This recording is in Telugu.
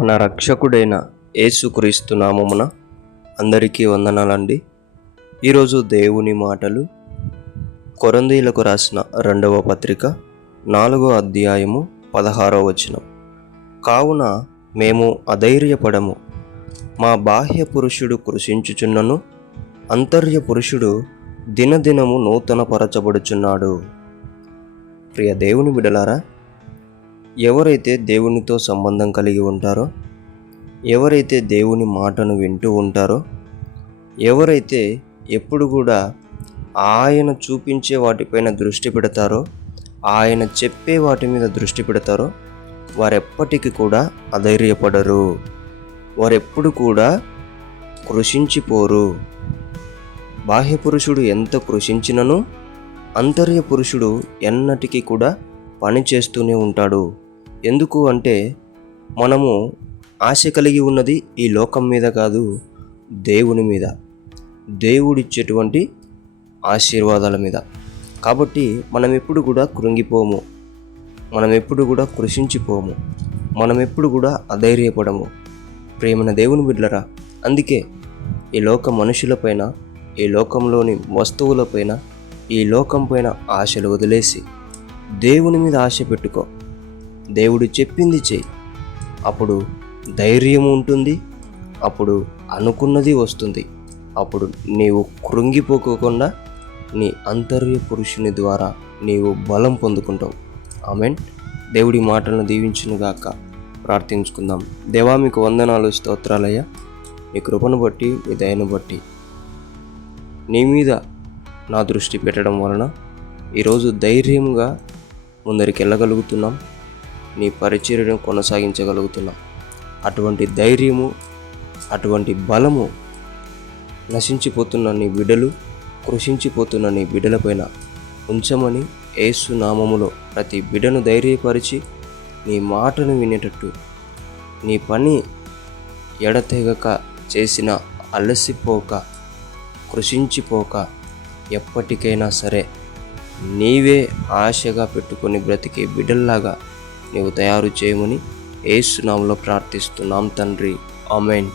మన రక్షకుడైన యేసుక్రీస్తు నామమున అందరికీ వందనాలండి. ఈరోజు దేవుని మాటలు కొరింథీయులకు రాసిన 2వ పత్రిక 4వ అధ్యాయము 16వ వచనం. కావున మేము అధైర్యపడము, మా బాహ్య పురుషుడు కృషించుచున్నను, అంతర్య పురుషుడు దినదినము నూతనపరచబడుచున్నాడు. ప్రియ దేవుని బిడ్డలారా, ఎవరైతే దేవునితో సంబంధం కలిగి ఉంటారో, ఎవరైతే దేవుని మాటను వింటూ ఉంటారో, ఎవరైతే ఎప్పుడు కూడా ఆయన చూపించే వాటిపైన దృష్టి పెడతారో, ఆయన చెప్పే వాటి మీద దృష్టి పెడతారో, వారెప్పటికీ కూడా అధైర్యపడరు. వారెప్పుడు కూడా కృషించిపోరు. బాహ్య పురుషుడు ఎంత కృషించినను అంతర్య పురుషుడు ఎన్నటికీ కూడా పని చేస్తూనే ఉంటాడు. ఎందుకు అంటే మనము ఆశ కలిగి ఉన్నది ఈ లోకం మీద కాదు, దేవుని మీద, దేవుడిచ్చేటువంటి ఆశీర్వాదాల మీద. కాబట్టి మనం ఎప్పుడు కూడా కృంగిపోము, మనం ఎప్పుడు కూడా కృషించిపోము, మనం ఎప్పుడు కూడా అధైర్యపడము. ప్రేమైన దేవుని బిడ్డలరా, అందుకే ఈ లోక మనుషులపైన, ఈ లోకంలోని వస్తువులపైన, ఈ లోకం పైన ఆశలు వదిలేసి దేవుని మీద ఆశ పెట్టుకో. దేవుడు చెప్పింది చెయ్యి. అప్పుడు ధైర్యం ఉంటుంది, అప్పుడు అనుకున్నది వస్తుంది. అప్పుడు నీవు కృంగిపోకోకుండా నీ అంతర్య పురుషుని ద్వారా నీవు బలం పొందుకుంటావు. ఆమేన్. దేవుడి మాటలను దీవించునుగాక. ప్రార్థించుకుందాం. దేవా, మీకు వందనాలు, స్తోత్రాలయ్యా. నీ కృపను బట్టి, నీ దయను బట్టి, నీ మీద నా దృష్టి పెట్టడం వలన ఈరోజు ధైర్యంగా ముందరికి వెళ్ళగలుగుతున్నాం, నీ పరిచర్యను కొనసాగించగలుగుతున్నాం. అటువంటి ధైర్యము, అటువంటి బలము నశించిపోతున్న నీ బిడ్డలు, కృషించిపోతున్న నీ బిడ్డలపైన ఉంచమని యేసు నామములో ప్రతి బిడ్డను ధైర్యపరిచి నీ మాటను వినేటట్టు, నీ పని ఎడతెగక చేసిన అలసిపోక, కృషించిపోక, ఎప్పటికైనా సరే నీవే ఆశగా పెట్టుకొని బ్రతికే బిడ్డల్లాగా నీవు తయారు చేయమని యేసు నామములో ప్రార్థిస్తున్నాం తండ్రి. ఆమేన్.